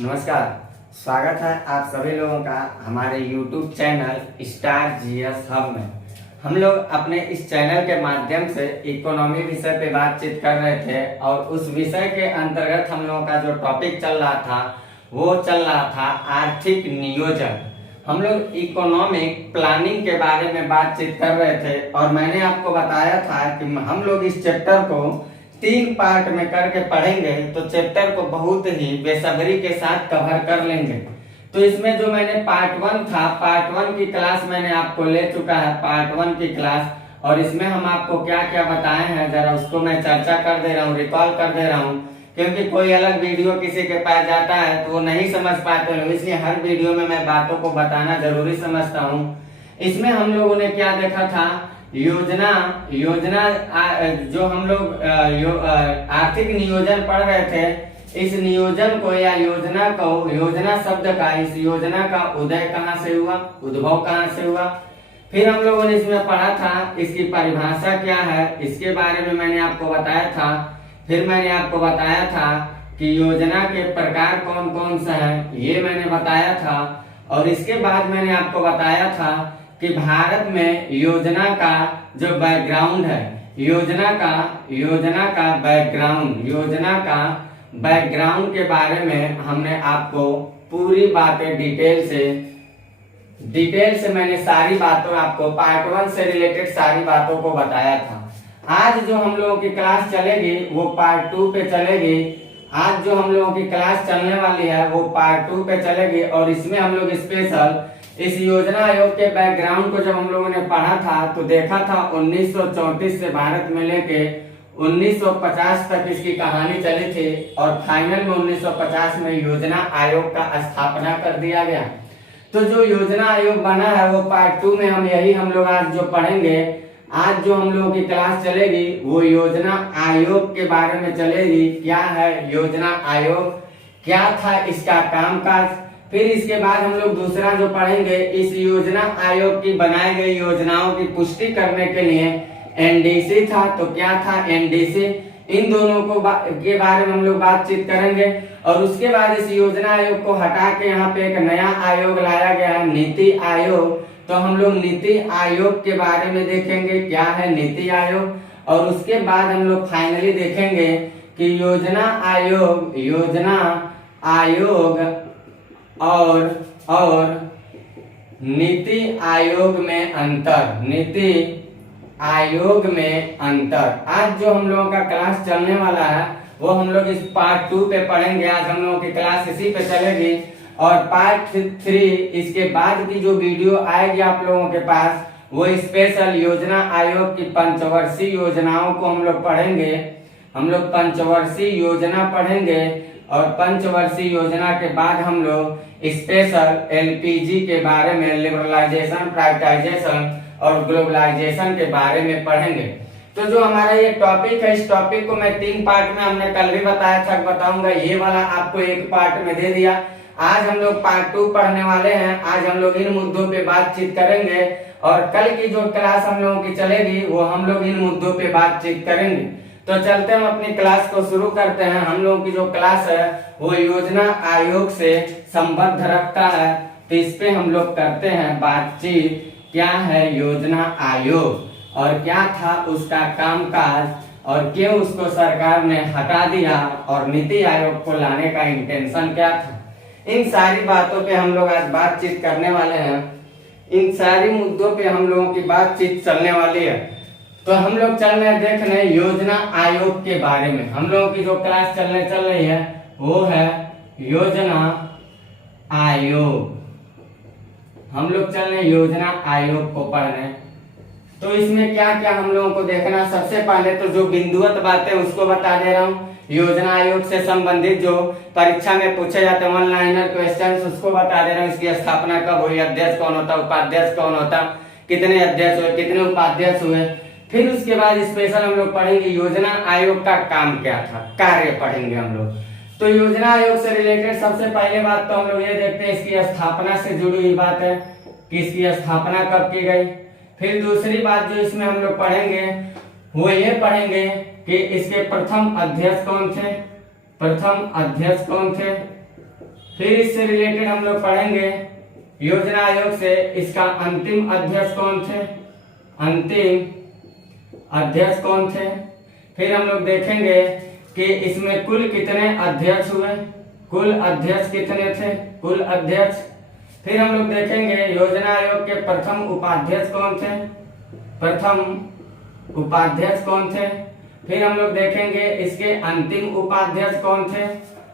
नमस्कार। स्वागत है आप सभी लोगों का हमारे YouTube channel star GS hub में। हम लोग अपने इस चैनल के माध्यम से इकोनॉमी विषय पे बातचीत कर रहे थे और उस विषय के अंतर्गत हम लोगों का जो टॉपिक चल रहा था वो चल रहा था आर्थिक नियोजन। हम लोग इकोनॉमिक प्लानिंग के बारे में बातचीत कर रहे थे और मैंने आपको बताया था कि हम लोग इस चैप्टर को 3 पार्ट में करके पढ़ेंगे तो चैप्टर को बहुत ही बेसब्री के साथ कवर कर लेंगे। तो इसमें जो मैंने पार्ट 1 था, पार्ट 1 की क्लास मैंने आपको ले चुका है, पार्ट 1 की क्लास, और इसमें हम आपको क्या क्या बताए हैं जरा उसको मैं चर्चा कर दे रहा हूँ, रिकॉल कर दे रहा हूँ, क्योंकि कोई अलग वीडियो किसी के पास जाता है तो वो नहीं समझ पाते हैं, इसलिए हर वीडियो में मैं बातों को बताना जरूरी समझता हूँ। इसमें हम लोगों ने क्या देखा था, योजना जो हम लोग आर्थिक नियोजन पढ़ रहे थे, इस नियोजन को या योजना शब्द का, इस योजना का उदय कहाँ से हुआ, उद्भव कहाँ से हुआ। फिर हम लोगों ने इसमें पढ़ा था इसकी परिभाषा क्या है, इसके बारे में मैंने आपको बताया था। फिर मैंने आपको बताया था कि योजना के प्रकार कौन कौन से हैं, ये मैंने बताया था। और इसके बाद मैंने आपको बताया था कि भारत में योजना का जो बैकग्राउंड है, योजना का बैकग्राउंड के बारे में हमने आपको पूरी बातें डिटेल से मैंने सारी बातों आपको पार्ट 1 से रिलेटेड सारी बातों को बताया था। आज जो हम लोगों की क्लास चलेगी वो पार्ट 2 पे चलेगी। आज जो हम लोगों की क्लास चलने वाली है वो पार्ट 2 पे चलेगी और इसमें हम लोग स्पेशल इस योजना आयोग के बैकग्राउंड को जब हम लोगों ने पढ़ा था तो देखा था 1934 से भारत में लेके 1950 तक इसकी कहानी चली थी और फाइनल में 1950 में योजना आयोग का स्थापना कर दिया गया। तो जो योजना आयोग बना है वो पार्ट 2 में हम लोग आज जो पढ़ेंगे। आज जो हम लोगों की क्लास चलेगी वो योजना आयोग के बारे में चलेगी। क्या है योजना आयोग, क्या था इसका कामकाज। फिर इसके बाद हम लोग दूसरा जो पढ़ेंगे, इस योजना आयोग की बनाई गई योजनाओं की पुष्टि करने के लिए एनडीसी था, तो क्या था एनडीसी, इन दोनों को के बारे में हम लोग बातचीत करेंगे। और उसके बाद इस योजना आयोग को हटा के यहाँ पे एक नया आयोग लाया गया है, नीति आयोग। तो हम लोग नीति आयोग के बारे में देखेंगे, क्या है नीति आयोग। और उसके बाद हम लोग फाइनली देखेंगे कि योजना आयोग और नीति आयोग में अंतर। आज जो हम लोगों का क्लास चलने वाला है वो हम लोग इस पार्ट 2 पे पढ़ेंगे। आज हम लोगों की क्लास इसी पे चलेगी और पार्ट 3 इसके बाद की जो वीडियो आएगी आप लोगों के पास वो स्पेशल योजना आयोग की पंचवर्षीय योजनाओं को हम लोग पढ़ेंगे। हम लोग पंचवर्षीय योजना पढ़ेंगे और पंचवर्षीय योजना के बाद हम लोग स्पेशल एलपीजी के बारे में, लिबरलाइजेशन, प्राइवेटाइजेशन और ग्लोबलाइजेशन के बारे में पढ़ेंगे। तो जो हमारा ये टॉपिक है, इस टॉपिक को मैं 3 पार्ट में, हमने कल भी बताया था, बताऊंगा, ये वाला आपको 1 पार्ट में दे दिया। आज हम लोग पार्ट 2 पढ़ने वाले हैं। आज हम लोग इन मुद्दों पे बातचीत करेंगे और कल की जो क्लास हम लोगों की चलेगी वो हम लोग इन मुद्दों पे बातचीत करेंगे। तो चलते हम अपनी क्लास को शुरू करते हैं। हम लोगों की जो क्लास है वो योजना आयोग से संबद्ध रखता है, तो इस पे हम लोग करते हैं बातचीत। क्या है योजना आयोग और क्या था उसका कामकाज और क्यों उसको सरकार ने हटा दिया और नीति आयोग को लाने का इंटेंशन क्या था, इन सारी बातों पे हम लोग आज बातचीत करने वाले हैं। इन सारी मुद्दों पे हम लोगों की बातचीत चलने वाली है। तो हम लोग चल रहे हैं देखने योजना आयोग के बारे में। हम लोगों की जो क्लास चल रही है वो है योजना आयोग। हम लोग चल रहे योजना आयोग को पढ़ने। तो इसमें क्या क्या हम लोगों को देखना, सबसे पहले तो जो बिंदुवत बातें उसको बता दे रहा हूँ। योजना आयोग से संबंधित जो परीक्षा में पूछे जाते हैं 1 लाइनर क्वेश्चंस, उसको बता दे रहा हूँ। इसकी स्थापना कब हुई, अध्यक्ष कौन होता, उपाध्यक्ष कौन होता, कितने अध्यक्ष हुए, कितने उपाध्यक्ष हुए। फिर उसके बाद स्पेशल हम लोग पढ़ेंगे योजना आयोग का काम क्या था, कार्य पढ़ेंगे हम लोग। तो योजना आयोग से रिलेटेड सबसे पहले बात तो हम लोग ये देखते हैं इसकी स्थापना से जुड़ी हुई बात है कि इसकी स्थापना कब की गई। फिर दूसरी बात जो इसमें हम लोग पढ़ेंगे वो ये पढ़ेंगे कि इसके प्रथम अध्यक्ष कौन थे, फिर इससे रिलेटेड हम लोग पढ़ेंगे योजना आयोग से इसका अंतिम अध्यक्ष कौन थे, अंतिम अध्यक्ष कौन थे। फिर हम लोग देखेंगे कि इसमें कुल कितने अध्यक्ष हुए, कुल अध्यक्ष कितने थे, कुल अध्यक्ष। फिर हम लोग देखेंगे योजना आयोग के प्रथम उपाध्यक्ष कौन थे, प्रथम उपाध्यक्ष कौन थे। फिर हम लोग देखेंगे इसके अंतिम उपाध्यक्ष कौन थे,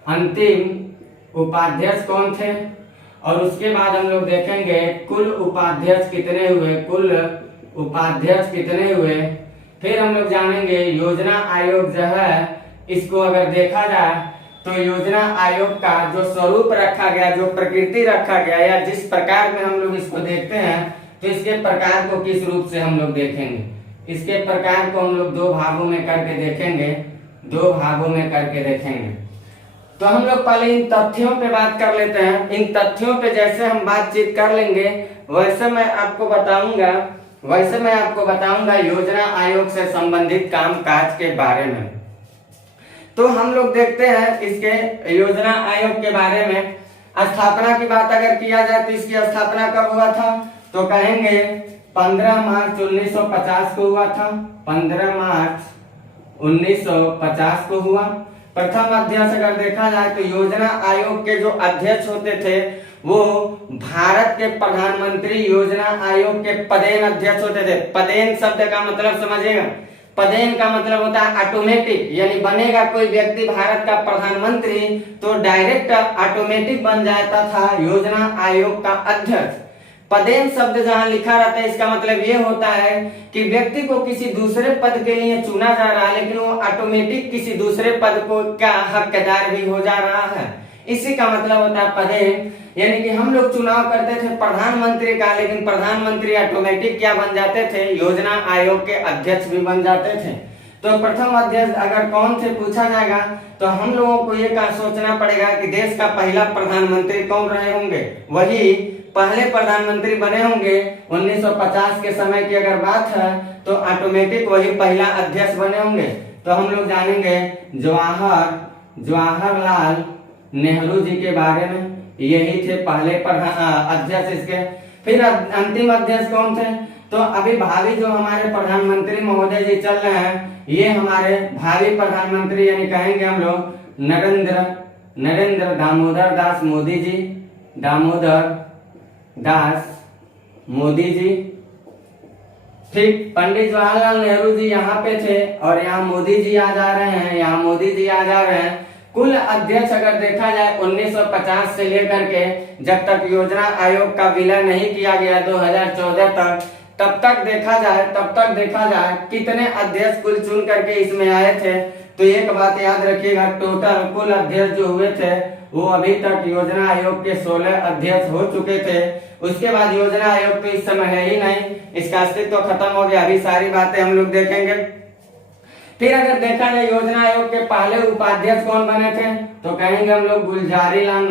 अंतिम उपाध्यक्ष कौन थे। और उसके बाद हम लोग देखेंगे कुल उपाध्यक्ष कितने हुए, कुल उपाध्यक्ष कितने हुए। फिर हम लोग जानेंगे योजना आयोग जो है, इसको अगर देखा जाए तो योजना आयोग का जो स्वरूप रखा गया, जो प्रकृति रखा गया, या जिस प्रकार में हम लोग इसको देखते हैं, तो इसके प्रकार को किस रूप से हम लोग देखेंगे। इसके प्रकार को हम लोग दो भागों में करके देखेंगे, दो भागों में करके देखेंगे। तो हम लोग पहले इन तथ्यों पे बात कर लेते हैं। इन तथ्यों पे जैसे हम बातचीत कर लेंगे वैसे मैं आपको बताऊंगा योजना आयोग से संबंधित कामकाज के बारे में। तो हम लोग देखते हैं इसके योजना आयोग के बारे में। स्थापना की बात अगर किया जाए तो इसकी स्थापना कब हुआ था, तो कहेंगे 15 मार्च 1950 को हुआ था, 15 मार्च 1950 को हुआ। प्रथम अध्यक्ष अगर देखा जाए तो योजना आयोग के जो अध्यक्ष होते थे वो भारत के प्रधानमंत्री योजना आयोग के पदेन अध्यक्ष होते थे। पदेन शब्द का मतलब समझिएगा, पदेन का मतलब होता है ऑटोमेटिक, यानी बनेगा कोई व्यक्ति भारत का प्रधानमंत्री तो डायरेक्ट ऑटोमेटिक बन जाता था योजना आयोग का अध्यक्ष। पदेन शब्द जहां लिखा रहता है इसका मतलब ये होता है कि व्यक्ति को किसी दूसरे पद के लिए चुना जा रहा है, लेकिन वो ऑटोमेटिक किसी दूसरे पद को का हकदार भी हो जा रहा है। इसी का मतलब होता है पदेन। यानी कि हम लोग चुनाव करते थे प्रधानमंत्री का, लेकिन प्रधानमंत्री ऑटोमेटिक क्या बन जाते थे, योजना आयोग के अध्यक्ष भी बन जाते थे। तो प्रथम अध्यक्ष अगर कौन थे पूछा जाएगा तो हम लोगों को ये सोचना पड़ेगा कि देश का पहला प्रधानमंत्री कौन रहे होंगे। वही पहले प्रधानमंत्री बने होंगे 1950 के समय की अगर बात है तो ऑटोमेटिक वही पहला अध्यक्ष बने होंगे। तो हम लोग जानेंगे जवाहरलाल नेहरू जी के बारे में। यही थे पहले अध्यक्ष इसके। फिर अंतिम अध्यक्ष कौन थे, तो अभी भावी जो हमारे प्रधानमंत्री महोदय जी चल रहे हैं ये हमारे भावी प्रधानमंत्री, यानी कहेंगे हम लोग नरेंद्र दामोदर दास मोदी जी, दामोदर दास मोदी जी। ठीक, पंडित जवाहरलाल नेहरू जी यहाँ पे थे और यहाँ मोदी जी आ जा रहे हैं, यहाँ मोदी जी आ जा रहे हैं। कुल अध्यक्ष अगर देखा जाए 1950 से लेकर के जब तक योजना आयोग का विलय नहीं किया गया 2014 तक, तब तक देखा जाए कितने अध्यक्ष कुल चुन करके इसमें आए थे। तो एक बात याद रखिएगा, टोटल कुल अध्यक्ष जो हुए थे वो अभी तक योजना आयोग के 16 अध्यक्ष हो चुके थे। उसके बाद योजना आयोग तो इस समय है ही नहीं, इसका अस्तित्व खत्म हो गया। अभी सारी बातें हम लोग देखेंगे। फिर अगर देखा जाए योजना आयोग के पहले उपाध्यक्ष कौन बने थे, तो कहेंगे हम लोग गुलजारी लाल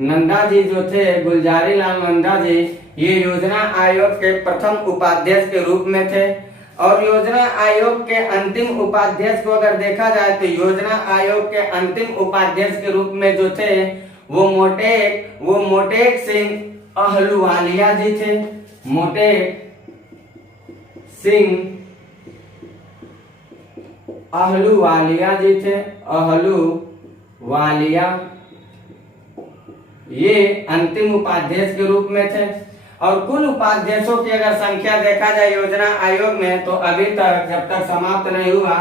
नंदा जी जो थे, गुलजारी लाल नंदा जी, ये योजना आयोग के प्रथम उपाध्यक्ष के रूप में थे। और योजना आयोग के अंतिम उपाध्यक्ष को अगर देखा जाए तो योजना आयोग के अंतिम उपाध्यक्ष के रूप में जो थे वो मोटेक सिंह अहलूवालिया जी थे। मोटेक सिंह अहलूवालिया जी थे, अहलूवालिया ये अंतिम उपाध्यक्ष के रूप में थे। और कुल उपाध्यक्षों की अगर संख्या देखा जाए योजना आयोग में तो अभी तक जब तक समाप्त नहीं हुआ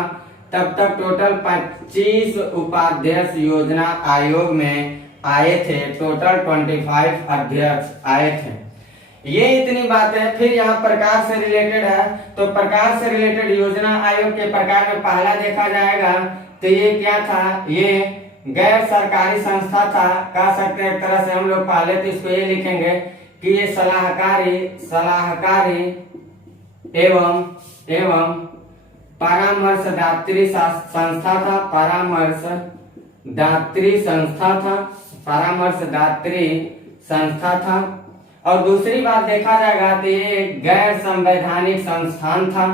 तब तक टोटल 25 उपाध्यक्ष योजना आयोग में आए थे। टोटल 25 अध्यक्ष आए थे। ये इतनी बातें। फिर यहाँ प्रकार से रिलेटेड है, तो प्रकार से रिलेटेड योजना आयोग के प्रकार में पहला देखा जाएगा तो ये क्या था, ये गैर सरकारी संस्था था, कह सकते हैं एक तरह से हम लोग पहले तो इसको ये लिखेंगे कि ये सलाहकारी एवं परामर्शदात्री संस्था था, परामर्शदात्री संस्था था। और दूसरी बात देखा जाएगा तो ये गैर संवैधानिक संस्थान था,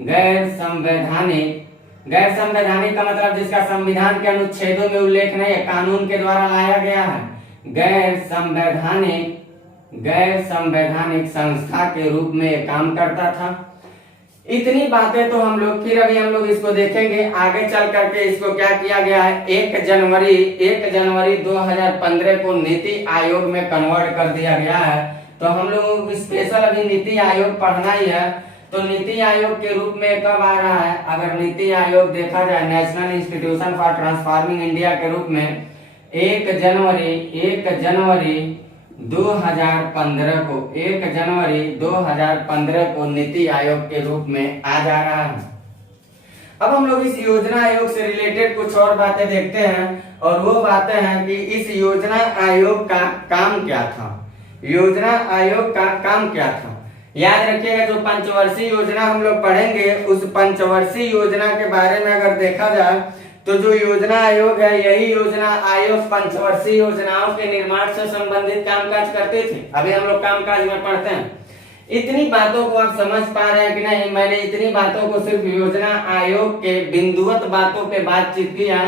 गैर संवैधानिक गैर संवैधानिक का मतलब जिसका संविधान के अनुच्छेदों में उल्लेख नहीं है, कानून के द्वारा लाया गया है। गैर संवैधानिक संस्था के रूप में काम करता था। इतनी बातें तो हम लोग फिर अभी हम लोग इसको देखेंगे आगे चल करके। इसको क्या किया गया है, 1 जनवरी 2015 को नीति आयोग में कन्वर्ट कर दिया गया है। तो हम लोग स्पेशल अभी नीति आयोग पढ़ना ही है। तो नीति आयोग के रूप में कब आ रहा है, अगर नीति आयोग देखा जाए national institution for transforming India के रूप में 1 जनवरी 2015 को नीति आयोग के रूप में आ जा रहा है। अब हम लोग इस योजना आयोग से रिलेटेड कुछ और बातें देखते हैं, और वो बातें हैं कि इस योजना आयोग का काम क्या था। योजना आयोग का काम क्या था, याद रखिएगा। जो पंचवर्षीय योजना हम लोग पढ़ेंगे, उस पंचवर्षीय योजना के बारे में अगर देखा जाए तो जो योजना आयोग है, यही योजना आयोग पंचवर्षीय योजनाओं के निर्माण से संबंधित कामकाज करते थे। अभी हम लोग कामकाज में पढ़ते हैं। इतनी बातों को आप समझ पा रहे हैं कि नहीं? मैंने इतनी बातों को सिर्फ योजना आयोग के बिंदुवत बातों पे बातचीत किया।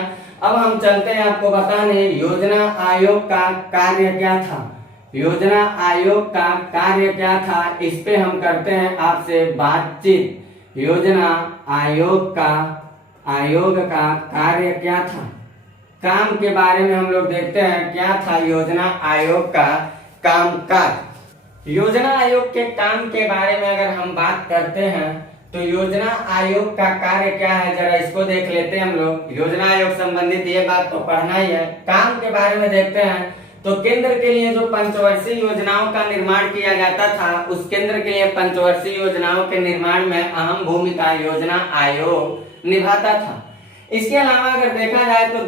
अब हम चलते हैं आपको बताने योजना आयोग का कार्य क्या था। योजना आयोग का कार्य क्या था, इस पे हम करते हैं आपसे बातचीत। योजना आयोग का कार्य क्या था, काम के बारे में हम लोग देखते हैं क्या था योजना आयोग का कामकाज। योजना आयोग के काम के बारे में अगर हम बात करते हैं तो योजना आयोग का कार्य क्या है, जरा इसको देख लेते हैं हम लोग। योजना आयोग संबंधित ये बात तो पढ़ना ही है। काम के बारे में देखते हैं तो केंद्र के लिए जो पंचवर्षीय योजनाओं का निर्माण किया जाता था, उस केंद्र के लिए पंचवर्षीय योजनाओं के निर्माण में अहम भूमिका योजना आयोग निभाता था। इसके अलावा अगर देखा जाए तो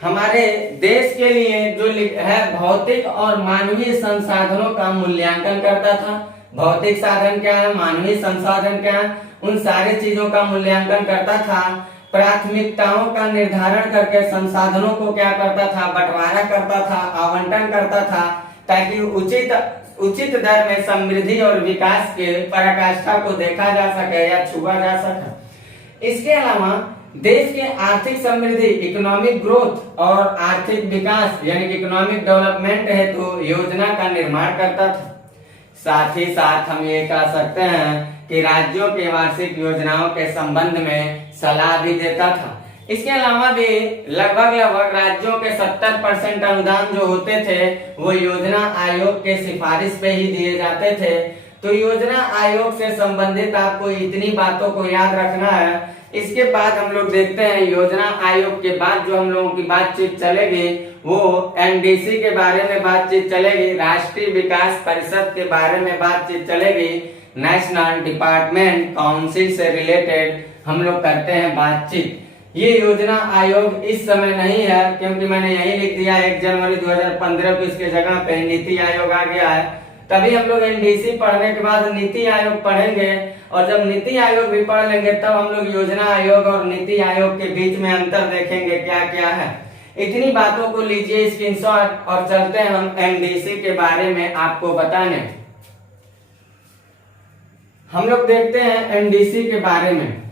हमारे देश के लिए जो है भौतिक और मानवीय संसाधनों का मूल्यांकन करता था। भौतिक साधन क्या है, मानवीय संसाधन क्या है, उन सारी चीजों का मूल्यांकन करता था। प्राथमिकताओं का निर्धारण करके संसाधनों को क्या करता था, बंटवारा करता था, आवंटन करता था, ताकि उचित दर में समृद्धि और विकास के पराकाष्ठा को देखा जा सके या छुआ जा सके। इसके अलावा देश के आर्थिक समृद्धि, इकोनॉमिक ग्रोथ और आर्थिक विकास यानी कि इकोनॉमिक डेवलपमेंट हेतु योजना का निर्माण करता था। साथ ही साथ हम ये कह सकते हैं कि राज्यों के वार्षिक योजनाओं के संबंध में सलाह भी देता था। इसके अलावा भी लगभग राज्यों के 70% अनुदान जो होते थे वो योजना आयोग के सिफारिश पे ही दिए जाते थे। तो योजना आयोग से संबंधित आपको इतनी बातों को याद रखना है। इसके बाद हम लोग देखते हैं योजना आयोग के बाद जो हम लोगों की बातचीत चलेगी वो एनडीसी के बारे में बातचीत चलेगी, राष्ट्रीय विकास परिषद के बारे में बातचीत चलेगी, नेशनल डिपार्टमेंट काउंसिल से रिलेटेड हम लोग करते हैं बातचीत। ये योजना आयोग इस समय नहीं है क्योंकि मैंने यही लिख दिया 1 जनवरी 2015 को इसके जगह पे नीति आयोग आ गया है। तभी हम लोग एनडीसी पढ़ने के बाद नीति आयोग पढ़ेंगे, और जब नीति आयोग भी पढ़ लेंगे तब हम लोग योजना आयोग और नीति आयोग के बीच में अंतर देखेंगे क्या क्या है। इतनी बातों को लीजिए स्क्रीनशॉट और चलते हैं हम एनडीसी के बारे में आपको बताने। हम लोग देखते हैं एनडीसी के बारे में,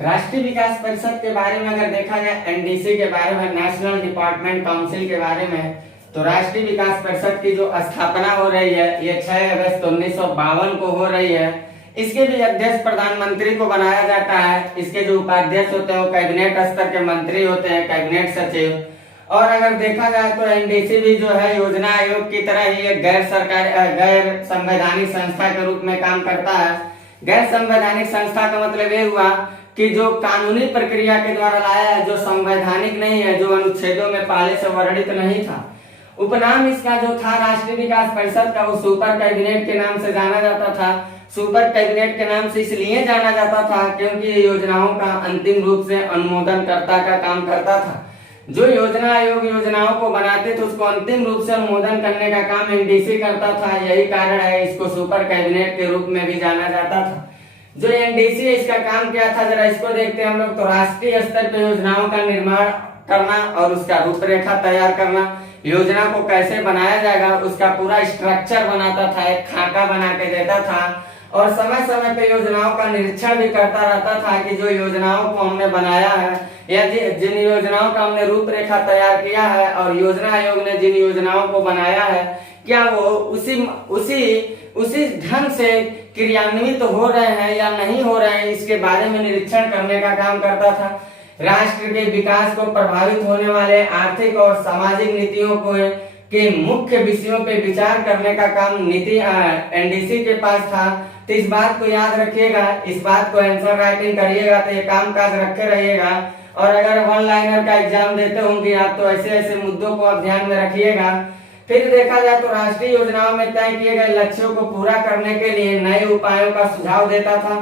राष्ट्रीय विकास परिषद के बारे में अगर देखा जाए, एनडीसी के बारे में, नेशनल डिपार्टमेंट काउंसिल के बारे में। तो राष्ट्रीय विकास परिषद की जो स्थापना हो रही है ये 6 अगस्त 1952 को हो रही है। इसके भी अध्यक्ष प्रधानमंत्री को बनाया जाता है। इसके जो उपाध्यक्ष होते हैं वो कैबिनेट स्तर के मंत्री होते हैं, कैबिनेट सचिव। और अगर देखा जाए तो एनडीसी भी जो है योजना आयोग की तरह ही एक गैर संवैधानिक संस्था के रूप में काम करता है। गैर संवैधानिक संस्था का मतलब ये हुआ कि जो कानूनी प्रक्रिया के द्वारा लाया है, जो संवैधानिक नहीं है, जो अनुच्छेदों में पहले से वर्णित नहीं था। उपनाम इसका जो था राष्ट्रीय विकास परिषद का, वो सुपर कैबिनेट के नाम से जाना जाता था। सुपर कैबिनेट के नाम से इसलिए जाना जाता था क्योंकि ये योजनाओं का अंतिम रूप से अनुमोदनकर्ता का काम करता था। जो योजना आयोग योजनाओं को बनाते थे उसको अंतिम रूप से अनुमोदन करने का काम एनडीसी करता था। यही कारण है इसको सुपर कैबिनेट के रूप में भी जाना जाता था। जो एनडीसी है इसका काम क्या था, जरा इसको देखते हैं हम लोग। तो राष्ट्रीय स्तर पर योजनाओं का निर्माण करना और उसका रूपरेखा तैयार करना, योजना को कैसे बनाया जाएगा उसका पूरा स्ट्रक्चर बनाता था, एक खाका बना के देता था। और समय समय पे योजनाओं का निरीक्षण भी करता रहता था कि जो योजनाओं को हमने बनाया है या जिन योजनाओं का हमने रूपरेखा तैयार किया है और योजना आयोग ने जिन योजनाओं को बनाया है क्या वो उसी उसी उसी ढंग से क्रियान्वित हो रहे हैं या नहीं हो रहे हैं, इसके बारे में निरीक्षण करने का काम करता था। राष्ट्र के विकास को प्रभावित होने वाले आर्थिक और सामाजिक नीतियों को के मुख्य विषयों पे विचार करने का काम नीति एनडीसी के पास था। तो इस बात को याद रखिएगा, इस बात को आंसर राइटिंग करिएगा तो ये काम काज रखे रहिएगा। और अगर वन लाइनर का एग्जाम देते होंगे आप तो ऐसे ऐसे मुद्दों को आप ध्यान में रखिएगा। फिर देखा जाए तो राष्ट्रीय योजनाओं में तय किए गए लक्ष्यों को पूरा करने के लिए नए उपायों का सुझाव देता था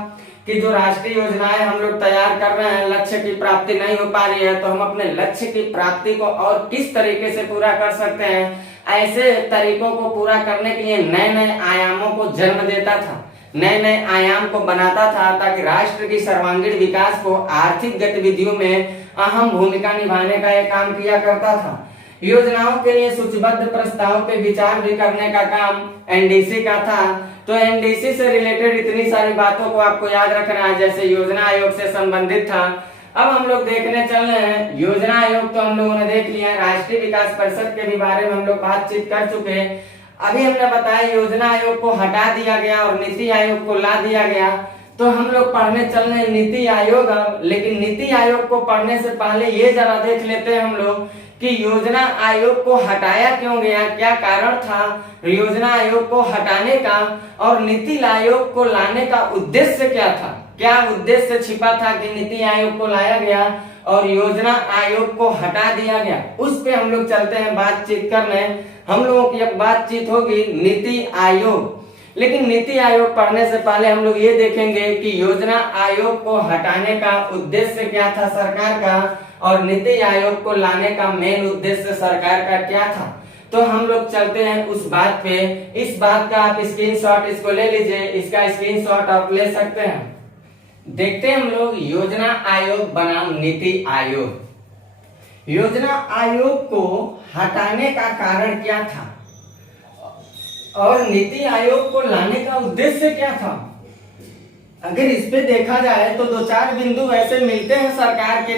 कि जो राष्ट्रीय योजनाएं हम लोग तैयार कर रहे हैं, लक्ष्य की प्राप्ति नहीं हो पा रही है तो हम अपने लक्ष्य की प्राप्ति को और किस तरीके से पूरा कर सकते हैं, ऐसे तरीकों को पूरा करने के लिए नए नए आयामों को जन्म देता था, नए नए आयाम को बनाता था ताकि राष्ट्र की सर्वांगीण विकास को आर्थिक गतिविधियों में अहम भूमिका निभाने का यह काम किया करता था। योजनाओं के लिए सूचीबद्ध प्रस्ताव पे विचार भी करने का काम एनडीसी का था। तो एनडीसी से रिलेटेड इतनी सारी बातों को आपको याद रखना है, जैसे योजना आयोग से संबंधित था। अब हम लोग देखने चल रहे हैं योजना आयोग तो हम लोगों ने देख लिया है, राष्ट्रीय विकास परिषद के भी बारे में हम लोग बातचीत कर चुके हैं। अभी हमने बताया योजना आयोग को हटा दिया गया और नीति आयोग को ला दिया गया। तो हम लोग पढ़ने चल रहे हैं नीति आयोग। लेकिन नीति आयोग को पढ़ने से पहले ये जरा देख लेते हैं हम लोग कि योजना आयोग को हटाया क्यों गया, क्या कारण था योजना आयोग को हटाने का और नीति आयोग को लाने का उद्देश्य क्या था, क्या उद्देश्य छिपा था कि नीति आयोग को लाया गया और योजना आयोग को हटा दिया गया। उस पे हम लोग चलते हैं बातचीत करने। हम लोगों की अब बातचीत होगी नीति आयोग। लेकिन नीति आयोग पढ़ने से पहले हम लोग ये देखेंगे कि योजना आयोग को हटाने का उद्देश्य क्या था सरकार का और नीति आयोग को लाने का मेन उद्देश्य सरकार का क्या था। तो हम लोग चलते हैं उस बात पे। इस बात का आप स्क्रीनशॉट इसको ले लीजिए, इसका स्क्रीनशॉट आप ले सकते हैं। देखते हैं हम लोग योजना आयोग बनाम नीति आयोग। योजना आयोग को हटाने का कारण क्या था और नीति आयोग को लाने का उद्देश्य क्या था। अगर इस पे देखा जाए तो दो चार बिंदु ऐसे मिलते हैं सरकार के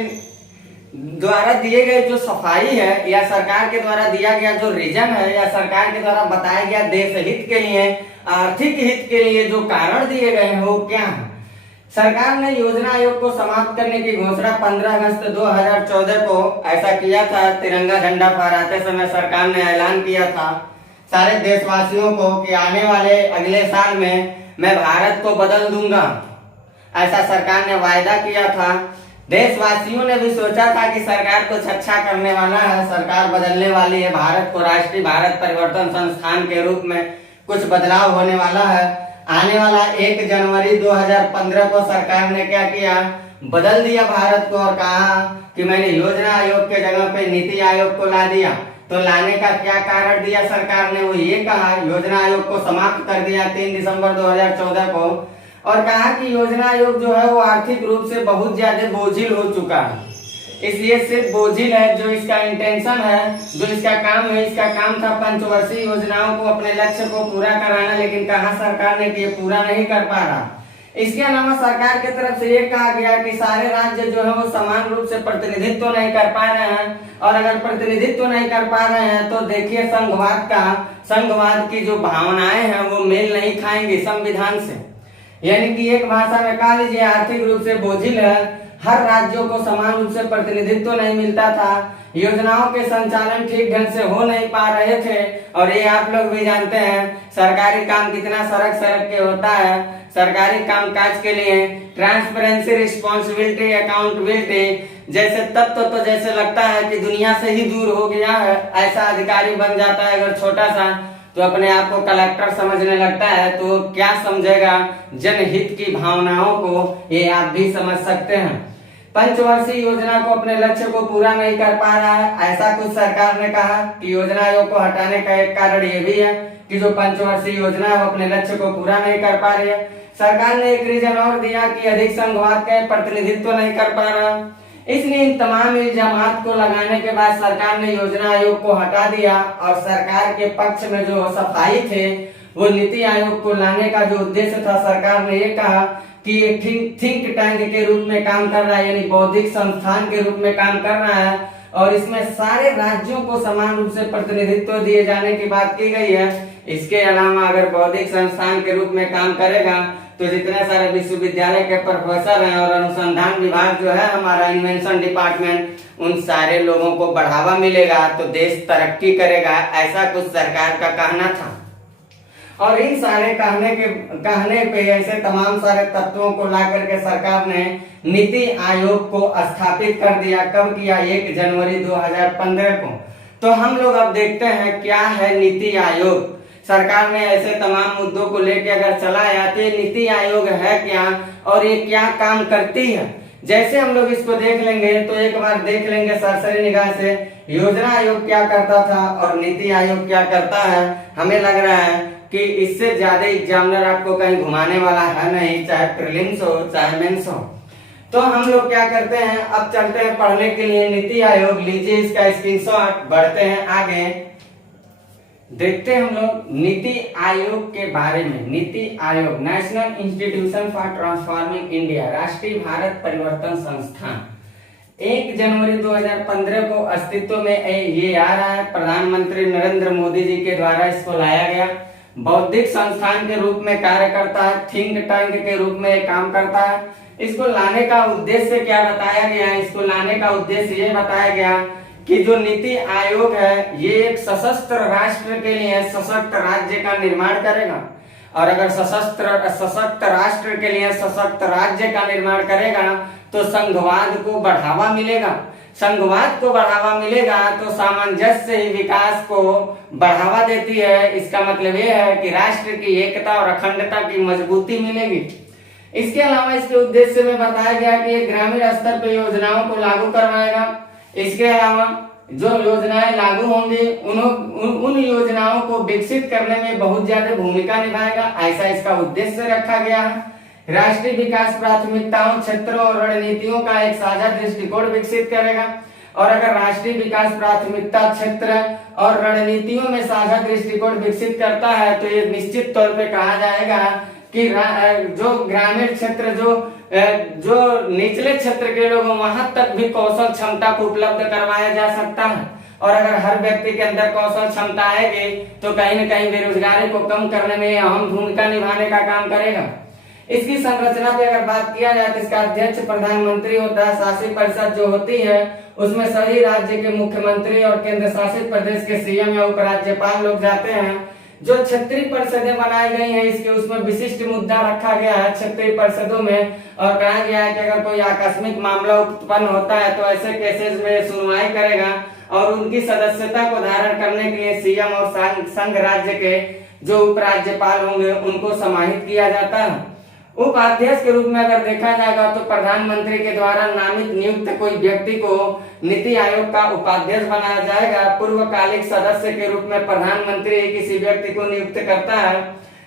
द्वारा दिए गए जो सफाई है या सरकार के द्वारा दिया गया जो रीजन है या सरकार के द्वारा बताया गया देश हित के लिए, आर्थिक हित के लिए जो कारण दिए गए हैं वो क्या है। सरकार ने योजना आयोग को समाप्त करने की घोषणा 15 अगस्त 2014 को ऐसा किया था। तिरंगा झंडा फहराते समय सरकार ने ऐलान किया था सारे देशवासियों को कि आने वाले अगले साल में मैं भारत को बदल दूंगा, ऐसा सरकार ने वायदा किया था। देशवासियों ने भी सोचा था कि सरकार कुछ अच्छा करने वाला है, सरकार बदलने वाली है, भारत को राष्ट्रीय भारत परिवर्तन संस्थान के रूप में कुछ बदलाव होने वाला है। आने वाला 1 जनवरी 2015 को सरकार ने क्या किया, बदल दिया भारत को और कहा कि मैंने योजना आयोग के जगह पे नीति आयोग को ला दिया। तो लाने का क्या कारण दिया सरकार ने, वो ये कहा योजना आयोग को समाप्त कर दिया 3 दिसंबर 2014 को और कहा कि योजना आयोग जो है वो आर्थिक रूप से बहुत ज्यादा बोझिल हो चुका है, इसलिए सिर्फ बोझिल है। जो इसका इंटेंशन है, जो इसका काम है, इसका काम था पंचवर्षीय योजनाओं को अपने लक्ष्य को पूरा कराना, लेकिन कहा सरकार ने कि ये पूरा नहीं कर पा रहा। इसके अलावा सरकार की तरफ से ये कहा गया कि सारे राज्य जो है वो समान रूप से प्रतिनिधित्व नहीं कर पा रहे हैं और अगर प्रतिनिधित्व नहीं कर पा रहे हैं तो देखिए संघवाद की जो भावनाएं हैं वो मेल नहीं खाएंगी संविधान से। यानी कि एक भाषा में कह लीजिए आर्थिक रूप से बोझिल है, हर राज्यों को समान रूप से प्रतिनिधित्व नहीं मिलता था, योजनाओं के संचालन ठीक ढंग से हो नहीं पा रहे थे। और ये आप लोग भी जानते हैं सरकारी काम कितना सड़क के होता है। सरकारी कामकाज के लिए ट्रांसपेरेंसी, रिस्पॉन्सिबिलिटी, अकाउंटेबिलिटी जैसे तत्व तो जैसे लगता है कि दुनिया से ही दूर हो गया है, ऐसा अधिकारी बन जाता है अगर छोटा सा तो अपने आप को कलेक्टर समझने लगता है, तो क्या समझेगा जनहित की भावनाओं को, ये आप भी समझ सकते हैं। पंचवर्षीय योजना को अपने लक्ष्य को पूरा नहीं कर पा रहा है, ऐसा कुछ सरकार ने कहा कि योजना आयोग को हटाने का एक कारण ये भी है कि जो पंचवर्षीय योजना है वो अपने लक्ष्य को पूरा नहीं कर पा रही है। सरकार ने एक रीजन और दिया कि अधिक संघवाद का प्रतिनिधित्व नहीं कर पा रहा। इसलिए इन तमाम इल्जामात को लगाने के बाद सरकार ने योजना आयोग को हटा दिया और सरकार के पक्ष में जो सफाई थे वो नीति आयोग को लाने का जो उद्देश्य था, सरकार ने ये कहा कि ये थिंक टैंक के रूप में काम कर रहा है, यानी बौद्धिक संस्थान के रूप में काम कर रहा है, और इसमें सारे राज्यों को समान रूप से प्रतिनिधित्व दिए जाने की बात की गई है। इसके अलावा अगर बौद्धिक संस्थान के रूप में काम करेगा तो जितने सारे विश्वविद्यालय के प्रोफेसर हैं और अनुसंधान विभाग जो है हमारा, इन्वेंशन डिपार्टमेंट, उन सारे लोगों को बढ़ावा मिलेगा तो देश तरक्की करेगा, ऐसा कुछ सरकार का कहना था। और इन सारे कहने पे ऐसे तमाम सारे तत्वों को ला करके सरकार ने नीति आयोग को स्थापित कर दिया। कब किया? 1 जनवरी 2015 को। तो हम लोग अब देखते हैं क्या है नीति आयोग। सरकार ने ऐसे तमाम मुद्दों को लेकर अगर चलाया तो ये नीति आयोग है क्या और ये क्या काम करती है, जैसे हम लोग इसको देख लेंगे तो एक बार देख लेंगे सरसरी निगाह से योजना आयोग क्या करता था और नीति आयोग क्या करता है। हमें लग रहा है कि इससे ज्यादा एग्जामिनर आपको कहीं घुमाने वाला है नहीं, चाहे प्रीलिम्स हो चाहे मेंस हो। तो हम लोग क्या करते हैं, अब चलते हैं पढ़ने के लिए नीति आयोग। लीजिए इसका स्क्रीनशॉट, बढ़ते हैं आगे, देखते हैं हम लोग नीति आयोग के बारे में। NITI Aayog national institution for transforming India, राष्ट्रीय भारत परिवर्तन संस्थान, 1 जनवरी 2015 को अस्तित्व में ये आ रहा है। प्रधानमंत्री नरेंद्र मोदी जी के द्वारा इसको लाया गया। बौद्धिक संस्थान के रूप में कार्य करता है, थिंक टैंक के रूप में काम करता है। इसको लाने का उद्देश्य क्या बताया गया? इसको लाने का उद्देश्य ये बताया गया कि जो नीति आयोग है ये एक सशस्त्र राष्ट्र के लिए सशक्त राज्य का निर्माण करेगा, और अगर सशक्त राष्ट्र के लिए सशक्त राज्य का निर्माण करेगा तो संघवाद को बढ़ावा मिलेगा। संघवाद को बढ़ावा मिलेगा तो सामंजस्य ही विकास को बढ़ावा देती है। इसका मतलब ये है कि राष्ट्र की एकता और अखंडता की मजबूती मिलेगी। इसके अलावा इसके उद्देश्य में बताया गया कि ये ग्रामीण स्तर पर योजनाओं को लागू करवाएगा। इसके अलावा जो योजनाएं लागू होंगी उन योजनाओं को विकसित करने में बहुत ज्यादा भूमिका निभाएगा, ऐसा इसका उद्देश्य रखा गया है। राष्ट्रीय विकास प्राथमिकताओं, क्षेत्रों और रणनीतियों का एक साझा दृष्टिकोण विकसित करेगा। और अगर राष्ट्रीय विकास प्राथमिकता, क्षेत्र और रणनीतियों में साझा दृष्टिकोण विकसित करता है तो ये निश्चित तौर पे कहा जाएगा कि जो ग्रामीण क्षेत्र, जो निचले क्षेत्र के लोग वहां तक भी कौशल क्षमता को उपलब्ध करवाया जा सकता है। और अगर हर व्यक्ति के अंदर कौशल क्षमता आएगी तो कहीं न कहीं बेरोजगारी को कम करने में अहम भूमिका निभाने का काम करेगा। इसकी संरचना पे अगर बात किया जाए तो इसका अध्यक्ष प्रधानमंत्री होता है। शासी परिषद जो होती है उसमें सभी राज्य के मुख्यमंत्री और केंद्र शासित प्रदेश के सीएम या उपराज्यपाल लोग जाते हैं। जो क्षेत्रीय परिषदें बनाई गई हैं इसके उसमें विशिष्ट मुद्दा रखा गया है क्षेत्रीय परिषदों में, और कहा गया है कि अगर कोई आकस्मिक मामला उत्पन्न होता है तो ऐसे केसेस में सुनवाई करेगा, और उनकी सदस्यता को धारण करने के लिए सीएम और संघ राज्य के जो उपराज्यपाल होंगे उनको समाहित किया जाता है। उपाध्यक्ष के रूप में अगर देखा जाएगा तो प्रधानमंत्री के द्वारा नामित नियुक्त कोई व्यक्ति को नीति आयोग का उपाध्यक्ष बनाया जाएगा। पूर्वकालिक सदस्य के रूप में प्रधानमंत्री किसी व्यक्ति को नियुक्त करता है।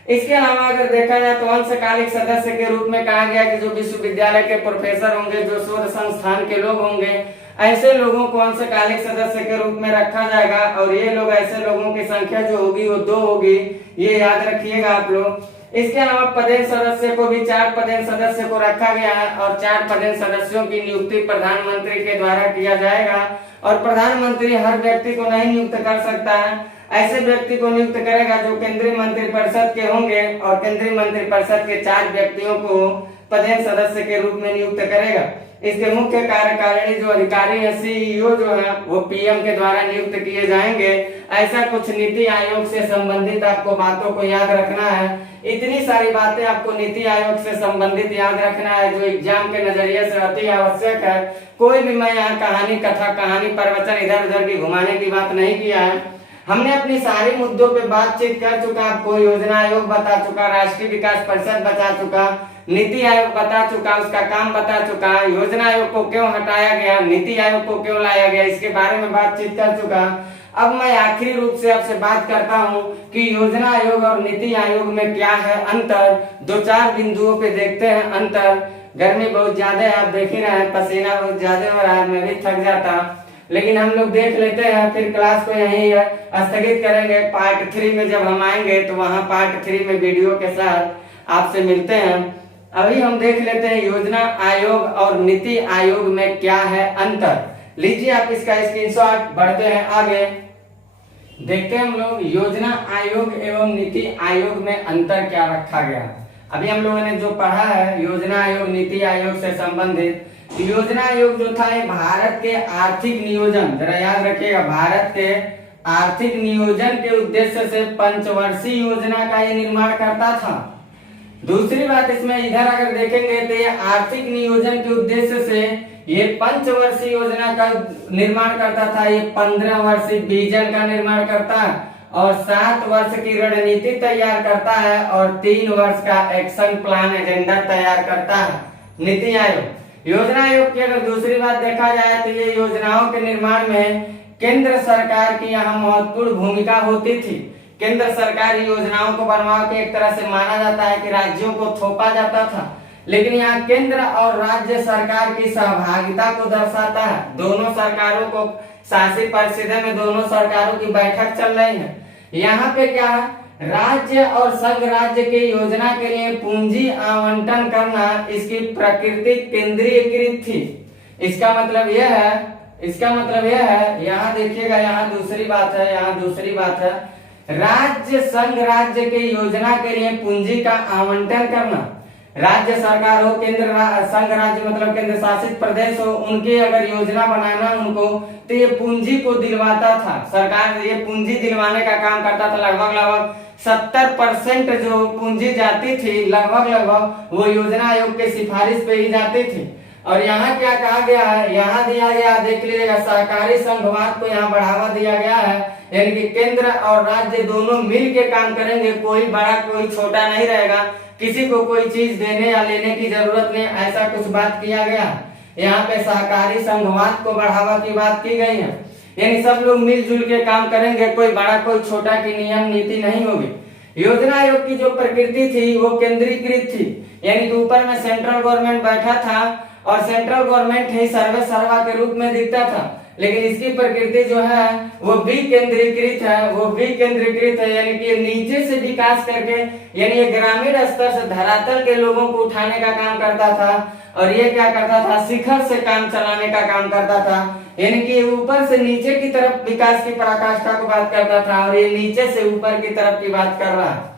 इसके अलावा अगर देखा जाए तो अंशकालिक सदस्य के रूप में कहा गया कि जो विश्वविद्यालय के प्रोफेसर होंगे, जो शोध संस्थान के लोग होंगे, ऐसे लोगों को अंशकालिक सदस्य के रूप में रखा जाएगा। और ये लोग, ऐसे लोगों की संख्या जो होगी वो 2 होगी, ये याद रखिएगा आप लोग। इसके अलावा पदेन सदस्य को भी 4 पदेन सदस्य को रखा गया है, और 4 पदेन सदस्यों की नियुक्ति प्रधानमंत्री के द्वारा किया जाएगा। और प्रधानमंत्री हर व्यक्ति को नहीं नियुक्त कर सकता है, ऐसे व्यक्ति को नियुक्त करेगा जो केंद्रीय मंत्रिपरिषद के होंगे, और केंद्रीय मंत्रिपरिषद के 4 व्यक्तियों को पदेन सदस्य के रूप में नियुक्त करेगा। इसके मुख्य कार्यकारिणी जो अधिकारी है, सीईओ जो है, वो पीएम के द्वारा नियुक्त किए जाएंगे। ऐसा कुछ नीति आयोग से संबंधित आपको बातों को याद रखना है। इतनी सारी बातें आपको नीति आयोग से संबंधित याद रखना है जो एग्जाम के नजरिए से अति आवश्यक है। कोई भी मैं यहाँ कहानी, कथा, कहानी, प्रवचन इधर उधर की घुमाने की बात नहीं किया है। हमने अपनी सारी मुद्दों पे बातचीत कर चुका, आपको योजना आयोग बता चुका, राष्ट्रीय विकास परिषद बता चुका, नीति आयोग बता चुका, उसका काम बता चुका, योजना आयोग को क्यों हटाया गया, नीति आयोग को क्यों लाया गया, इसके बारे में बातचीत कर चुका। अब मैं आखिरी रूप से आपसे बात करता हूं कि योजना आयोग और नीति आयोग में क्या है अंतर। 2-4 बिंदुओं पे देखते हैं अंतर। गर्मी बहुत ज्यादा है, आप देख ही रहे हैं, पसीना बहुत ज्यादा हो रहा है, मैं भी थक जाता। लेकिन हम लोग देख लेते हैं, फिर क्लास को यहीं स्थगित करेंगे। पार्ट 3 में जब हम आएंगे तो वहां पार्ट 3 में वीडियो के साथ आपसे मिलते हैं। अभी हम देख लेते हैं योजना आयोग और नीति आयोग में क्या है अंतर। लीजिए आप इसका स्क्रीनशॉट, बढ़ते हैं आगे। देखते हैं हम लोग योजना आयोग एवं नीति आयोग में अंतर क्या रखा गया। अभी हम लोगों ने जो पढ़ा है योजना आयोग नीति आयोग से संबंधित, योजना आयोग जो था ये भारत के आर्थिक नियोजन, जरा याद रखिएगा, भारत के आर्थिक नियोजन के उद्देश्य से पंचवर्षीय योजना का ये निर्माण करता था। दूसरी बात इसमें इधर अगर देखेंगे तो ये आर्थिक नियोजन के उद्देश्य से ये पंचवर्षीय योजना का निर्माण करता था, ये 15 वर्षीय विजन का निर्माण करता है और 7 वर्ष की रणनीति तैयार करता है और 3 वर्ष का एक्शन प्लान एजेंडा तैयार करता है नीति आयोग। योजना आयोग की अगर दूसरी बात देखा जाए तो ये योजनाओं के निर्माण में केंद्र सरकार की यहाँ महत्वपूर्ण भूमिका होती थी। केंद्र सरकार योजनाओं को बनवा के एक तरह से माना जाता है कि राज्यों को थोपा जाता था, लेकिन यहाँ केंद्र और राज्य सरकार की सहभागिता को दर्शाता है। दोनों सरकारों को शासित परिषद में दोनों सरकारों की बैठक चल रही है। यहाँ पे क्या है, राज्य और संघ राज्य की योजना के लिए पूंजी आवंटन करना इसकी प्रकृति केंद्रीयकृत थी। इसका मतलब यह है, यहाँ देखिएगा, यहाँ दूसरी बात है, राज्य संघ राज्य की योजना के लिए पूंजी का आवंटन करना, राज्य सरकार हो, केंद्र संघ राज्य मतलब केंद्र शासित प्रदेश हो, उनकी अगर योजना बनाना उनको तो ये पूंजी को दिलवाता था। सरकार ये पूंजी दिलवाने का काम करता था। लगभग 70% जो पूंजी जाती थी लगभग वो योजना आयोग के सिफारिश पे ही जाती थी। और यहाँ क्या कहा गया है, यहाँ दिया गया, देख लीजिएगा, सहकारी संघवाद को यहाँ बढ़ावा दिया गया है, यानी कि केंद्र और राज्य दोनों मिल के काम करेंगे, कोई बड़ा कोई छोटा नहीं रहेगा, किसी को कोई चीज देने या लेने की जरूरत नहीं, ऐसा कुछ बात किया गया। यहाँ पे सहकारी संघवाद को बढ़ावा की बात की गई है, यानी सब लोग मिलजुल के काम करेंगे, कोई बड़ा कोई छोटा की नियम नीति नहीं होगी। योजना आयोग की जो प्रकृति थी वो केंद्रीकृत थी, यानी कि ऊपर में सेंट्रल गवर्नमेंट बैठा था और सेंट्रल गवर्नमेंट ही सर्वे सर्वा के रूप में दिखता था, लेकिन इसकी प्रकृति जो है वो भी केंद्रीकृत है, यानी कि नीचे से विकास करके, यानी ये ग्रामीण स्तर से धरातल के लोगों को उठाने का काम करता था और ये क्या करता था, शिखर से काम चलाने का काम करता था, यानी कि ऊपर से नीचे की तरफ विकास की पराकाष्ठा को बात करता था और ये नीचे से ऊपर की तरफ की बात कर रहा है।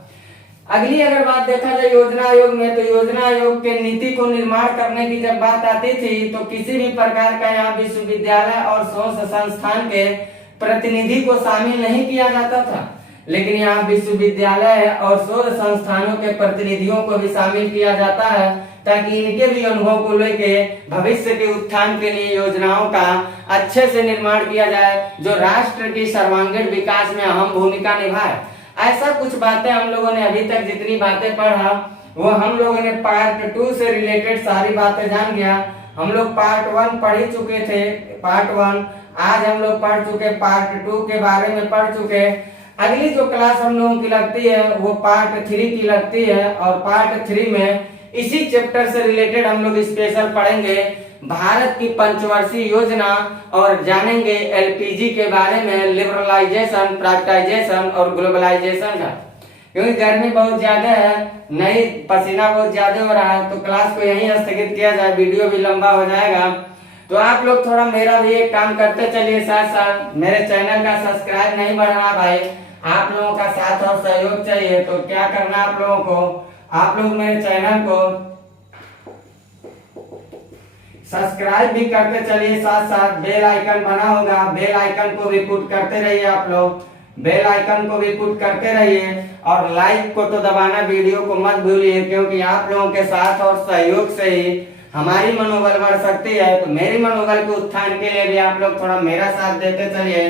अगली अगर बात देखा जाए योजना आयोग में, तो योजना आयोग के नीति को निर्माण करने की जब बात आती थी तो किसी भी प्रकार का यहाँ विश्वविद्यालय और शोध संस्थान के प्रतिनिधि को शामिल नहीं किया जाता था, लेकिन यहाँ विश्वविद्यालय और शोध संस्थानों के प्रतिनिधियों को भी शामिल किया जाता है ताकि इनके भी अनुभव को लेके भविष्य के उत्थान के लिए योजनाओं का अच्छे से निर्माण किया जाए, जो राष्ट्र की सर्वांगीण विकास में अहम भूमिका निभाए। ऐसा कुछ बातें हम लोगों ने अभी तक जितनी बातें पढ़ा वो हम लोगों ने पार्ट 2 से रिलेटेड सारी बातें जान गया। हम लोग पार्ट 1 पढ़ ही चुके थे, पार्ट 1 आज हम लोग पढ़ चुके, पार्ट 2 के बारे में पढ़ चुके। अगली जो क्लास हम लोगों की लगती है वो पार्ट 3 की लगती है और पार्ट 3 में इसी चैप्टर से रिलेटेड हम लोग स्पेशल पढ़ेंगे भारत की पंचवर्षीय योजना और जानेंगे एलपीजी के बारे में, लिबरलाइजेशन, प्राइवेटाइजेशन और ग्लोबलाइजेशन का। क्योंकि गर्मी बहुत ज्यादा है, नहीं पसीना बहुत ज्यादा हो रहा है, तो क्लास को यहीं स्थगित किया जाए, वीडियो भी लंबा हो जाएगा। तो आप लोग थोड़ा मेरा भी एक काम करते चलिए, साथ साथ मेरे चैनल का सब्सक्राइब नहीं बढ़ना भाई, आप लोगों का साथ और सहयोग चाहिए। तो क्या करना आप लोगों को, आप लोग मेरे चैनल को सब्सक्राइब भी करते चलिए, साथ साथ बेल आइकन बना होगा, बेल आइकन को भी पुट करते रहिए, आप लोग बेल आइकन को भी पुट करते रहिए और लाइक को तो दबाना वीडियो को मत भूलिए, क्योंकि आप लोगों के साथ और सहयोग से ही हमारी मनोबल बढ़ सकती है। तो मेरी मनोबल के उत्थान के लिए भी आप लोग थोड़ा मेरा साथ देते चलिए।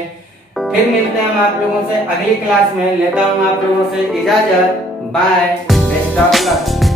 फिर मिलते हैं हम आप लोगों से अगली क्लास में, लेता हूँ आप लोगों से इजाजत, बाय, बेस्ट ऑफ लक।